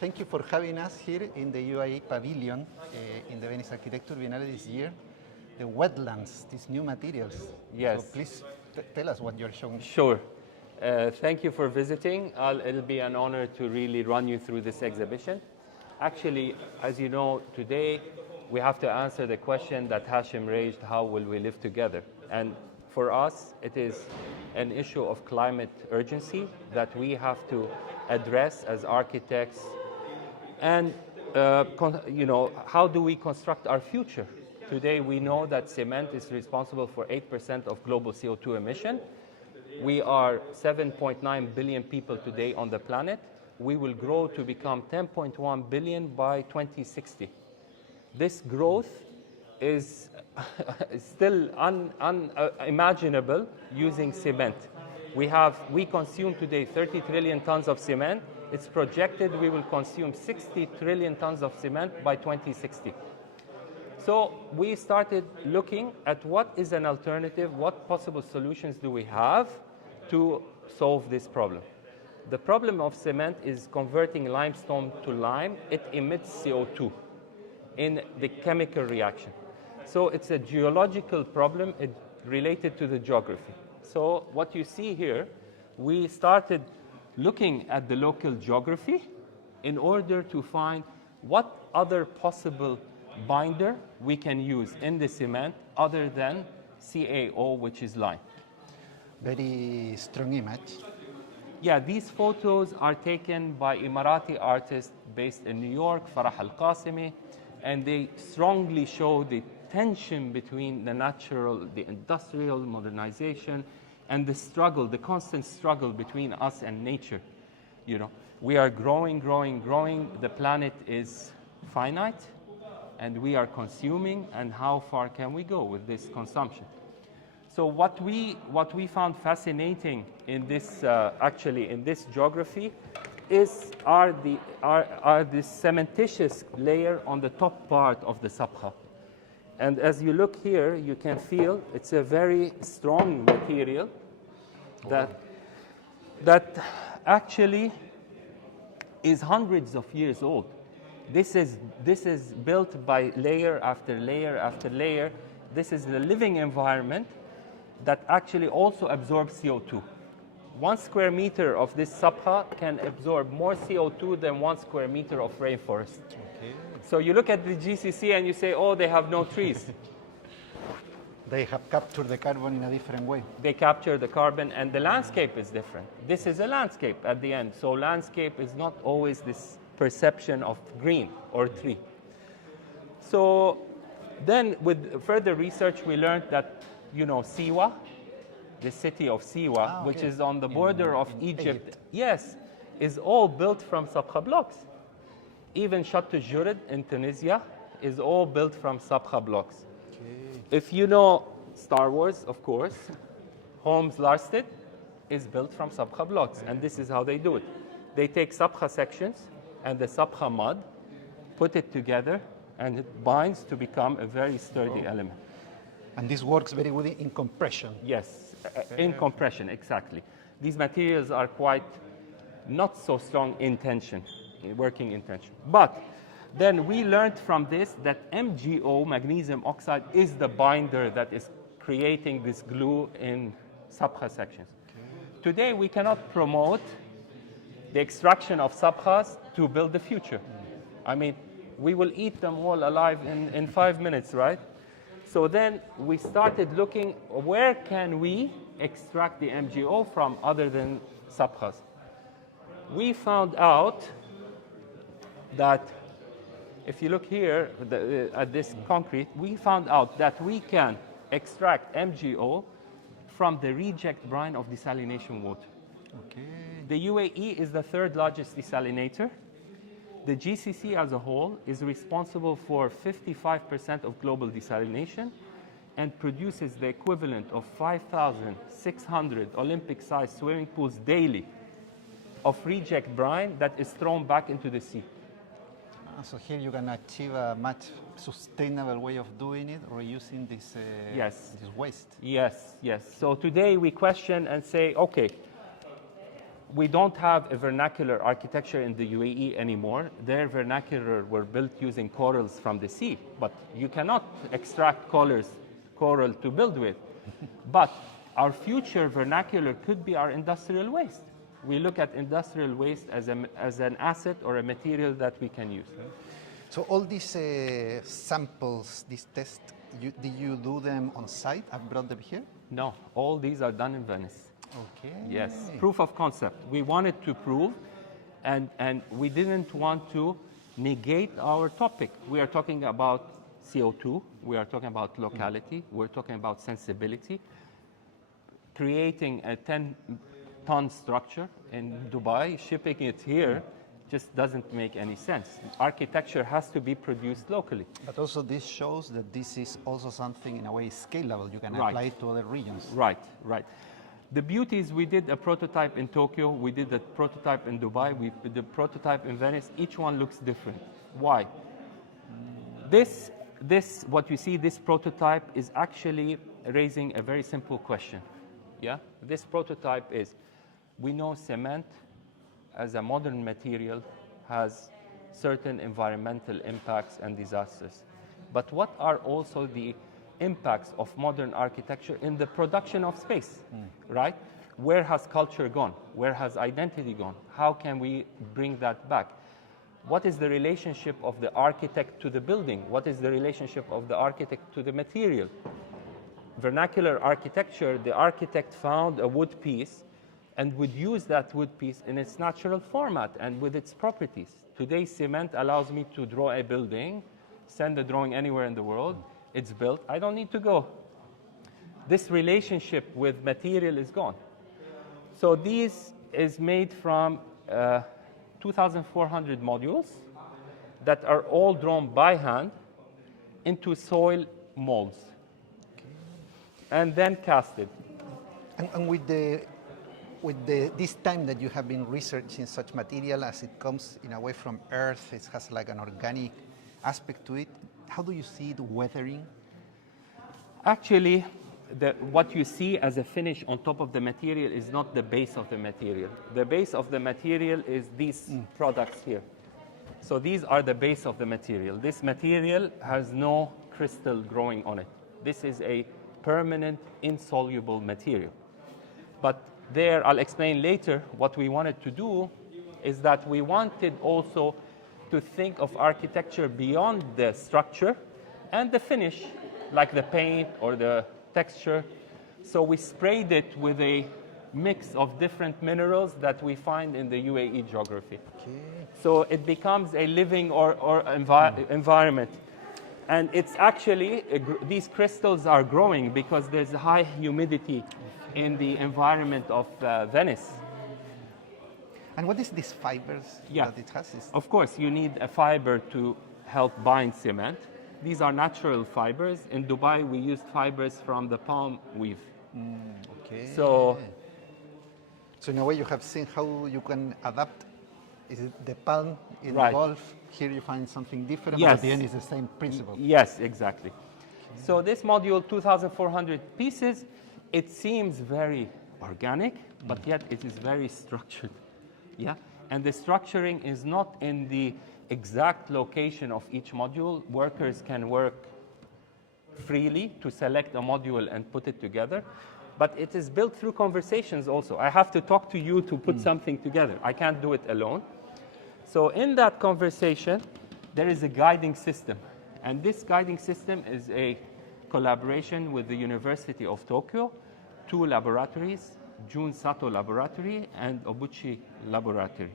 thank you for having us here in the UAE pavilion in the Venice Architecture Biennale this year. The wetlands, these new materials. Yes. So please tell us what you're showing. Sure. Thank you for visiting. It'll be an honor to really run you through this exhibition. Actually, as you know, today we have to answer the question that Hashim raised, how will we live together? And for us, it is an issue of climate urgency that we have to address as architects. And how do we construct our future? Today we know that cement is responsible for 8% of global CO2 emission. We are 7.9 billion people today on the planet. We will grow to become 10.1 billion by 2060. This growth is still unimaginable using cement. We consume today 30 trillion tons of cement. It's projected we will consume 60 trillion tons of cement by 2060. So we started looking at what is an alternative, what possible solutions do we have to solve this problem. The problem of cement is converting limestone to lime. It emits CO2 in the chemical reaction. So it's a geological problem related to the geography. So what you see here, we started looking at the local geography in order to find what other possible binder we can use in the cement other than CaO, which is lime. Very strong image. Yeah, these photos are taken by Emirati artists based in New York, Farah Al-Qasimi, and they strongly show the tension between the natural, the industrial modernization, and the struggle, the constant struggle between us and nature. You know, we are growing. The planet is finite, and we are consuming. And how far can we go with this consumption? So what we found fascinating in this in this geography are this cementitious layer on the top part of the sabkha. And as you look here, you can feel it's a very strong material that actually is hundreds of years old. This is built by layer after layer after layer. This is the living environment that actually also absorbs CO2. 1 square meter of this sabkha can absorb more CO2 than 1 square meter of rainforest. Okay. So you look at the GCC and you say, oh, they have no trees. They have captured the carbon in a different way. They capture the carbon, and the landscape is different. This is a landscape at the end. So landscape is not always this perception of green or tree. So then with further research, we learned that, you know, Siwa, the city of Siwa, which is on the border of Egypt, yes, is all built from sabkha blocks. Even Chateau Jurid in Tunisia is all built from sabkha blocks. Okay. If you know Star Wars, of course, Holmes Larsted is built from sabkha blocks, and this is how they do it. They take sabkha sections and the sabkha mud, put it together, and it binds to become a very sturdy element. And this works very well in compression. Yes, in compression, exactly. These materials are quite not so strong in tension, working in tension. But then we learned from this that MgO, magnesium oxide, is the binder that is creating this glue in sabkha sections. Okay. Today we cannot promote the extraction of sabkhas to build the future. I mean, we will eat them all alive in 5 minutes, right? So then we started looking, where can we extract the MgO from other than sabkhas? We found out that if you look here at this concrete, we found out that we can extract MgO from the reject brine of desalination water. Okay. The UAE is the 3rd largest desalinator. The GCC as a whole is responsible for 55% of global desalination and produces the equivalent of 5,600 Olympic-sized swimming pools daily of reject brine that is thrown back into the sea. So here you can achieve a much sustainable way of doing it, reusing this, this waste. Yes, yes. So today we question and say, okay, We don't have a vernacular architecture in the UAE anymore. Their vernacular were built using corals from the sea, but you cannot extract coral to build with. But our future vernacular could be our industrial waste. We look at industrial waste as an asset or a material that we can use. So all these samples, these tests, do you do them on site? I've brought them here? No, all these are done in Venice. Okay. Yes, proof of concept. We wanted to prove, and we didn't want to negate our topic. We are talking about CO2, we are talking about locality, we're talking about sensibility. Creating a 10-ton structure in Dubai, shipping it here, just doesn't make any sense. Architecture has to be produced locally. But also this shows that this is also something in a way scalable. You can Right. apply it to other regions. Right, right. The beauty is we did a prototype in Tokyo, we did a prototype in Dubai, we did a prototype in Venice. Each one looks different. Why? This, what you see, this prototype is actually raising a very simple question. Yeah? This prototype is, we know cement as a modern material has certain environmental impacts and disasters. But what are also the impacts of modern architecture in the production of space, right? Where has culture gone? Where has identity gone? How can we bring that back? What is the relationship of the architect to the building? What is the relationship of the architect to the material? Vernacular architecture, the architect found a wood piece and would use that wood piece in its natural format and with its properties. Today, cement allows me to draw a building, send a drawing anywhere in the world, it's built, I don't need to go. This relationship with material is gone. So this is made from 2,400 modules that are all drawn by hand into soil molds and then casted. And with this time that you have been researching such material as it comes in a way from earth, it has like an organic aspect to it. How do you see the weathering? Actually, what you see as a finish on top of the material is not the base of the material. The base of the material is these products here. So these are the base of the material. This material has no crystal growing on it. This is a permanent, insoluble material. But there, I'll explain later, what we wanted to do is that we wanted also to think of architecture beyond the structure and the finish, like the paint or the texture. So we sprayed it with a mix of different minerals that we find in the UAE geography. Okay. So it becomes a living environment. And it's actually, these crystals are growing because there's high humidity in the environment of Venice. And what is these fibers that it has? Of course, you need a fiber to help bind cement. These are natural fibers. In Dubai, we used fibers from the palm weave. Okay. So in a way, you have seen how you can adapt. Is it the palm in the Right. Gulf? Here you find something different, Yes. but at the end it's the same principle. Yes, exactly. So this module, 2,400 pieces, it seems very organic, but yet it is very structured. Yeah, and the structuring is not in the exact location of each module. Workers can work freely to select a module and put it together, but it is built through conversations also. I have to talk to you to put something together. I can't do it alone. So in that conversation, there is a guiding system, and this guiding system is a collaboration with the University of Tokyo, 2 laboratories, Jun Sato Laboratory and Obuchi Laboratory.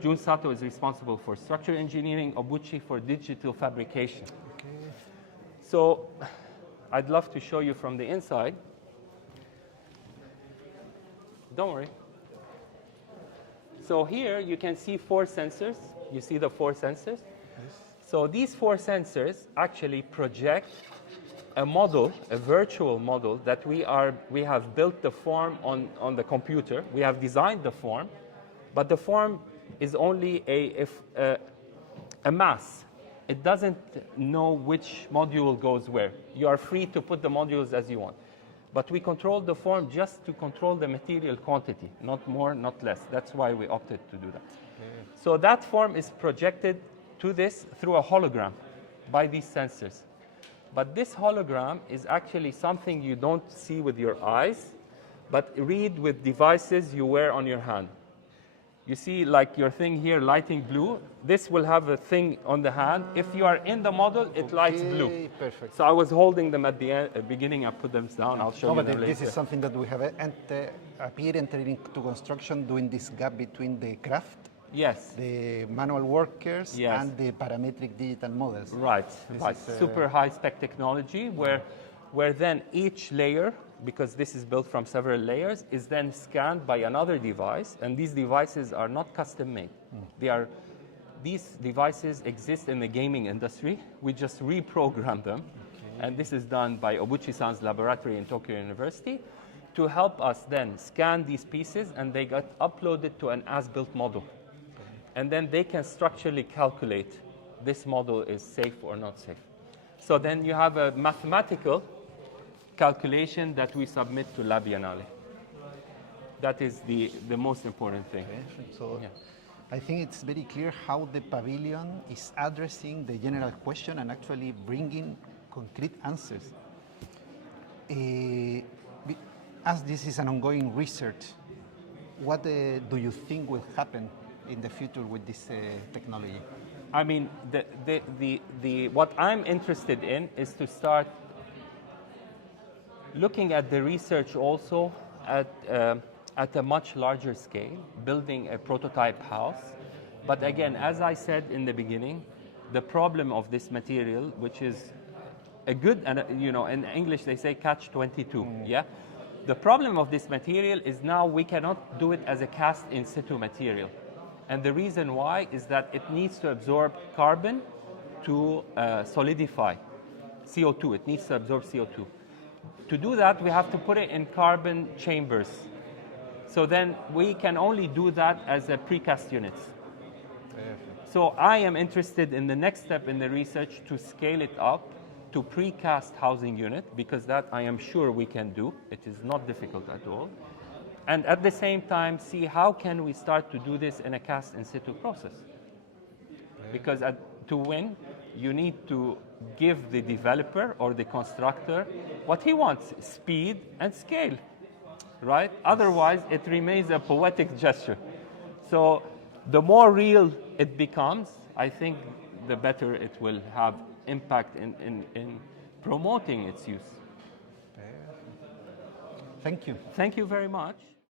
Jun Sato is responsible for structural engineering, Obuchi for digital fabrication. Okay. So I'd love to show you from the inside. Don't worry. So here you can see 4 sensors. You see the 4 sensors? Yes. So these 4 sensors actually project a model, a virtual model that we have built the form on the computer. We have designed the form, but the form is only a mass. It doesn't know which module goes where. You are free to put the modules as you want. But we controlled the form just to control the material quantity, not more, not less. That's why we opted to do that. So that form is projected to this through a hologram by these sensors. But this hologram is actually something you don't see with your eyes, but read with devices you wear on your hand. You see, like your thing here lighting blue, this will have a thing on the hand. If you are in the model, it lights blue. Perfect. So I was holding them at the beginning. I put them down. I'll show you them later. This is something that we have appeared entering into construction, doing this gap between the craft, yes, the manual workers, yes, and the parametric digital models. Right, right. Super high-spec technology where then each layer, because this is built from several layers, is then scanned by another device, and these devices are not custom-made. These devices exist in the gaming industry. We just reprogram them, and this is done by Obuchi-san's laboratory in Tokyo University to help us then scan these pieces, and they get uploaded to an as-built model. And then they can structurally calculate this model is safe or not safe. So then you have a mathematical calculation that we submit to La Biennale. That is the most important thing. Okay. So I think it's very clear how the pavilion is addressing the general question and actually bringing concrete answers. As this is an ongoing research, what do you think will happen in the future with this technology? I mean, what I'm interested in is to start looking at the research also at a much larger scale, building a prototype house. But again, as I said in the beginning, the problem of this material, which is a good, and you know, in English they say catch-22, yeah? The problem of this material is now we cannot do it as a cast in situ material. And the reason why is that it needs to absorb carbon to solidify CO2. It needs to absorb CO2. To do that, we have to put it in carbon chambers. So then we can only do that as a precast units. So I am interested in the next step in the research to scale it up to precast housing unit, because that I am sure we can do. It is not difficult at all. And at the same time, see how can we start to do this in a cast in situ process. Because to win, you need to give the developer or the constructor what he wants, speed and scale, right? Otherwise, it remains a poetic gesture. So the more real it becomes, I think the better it will have impact in promoting its use. Thank you. Thank you very much.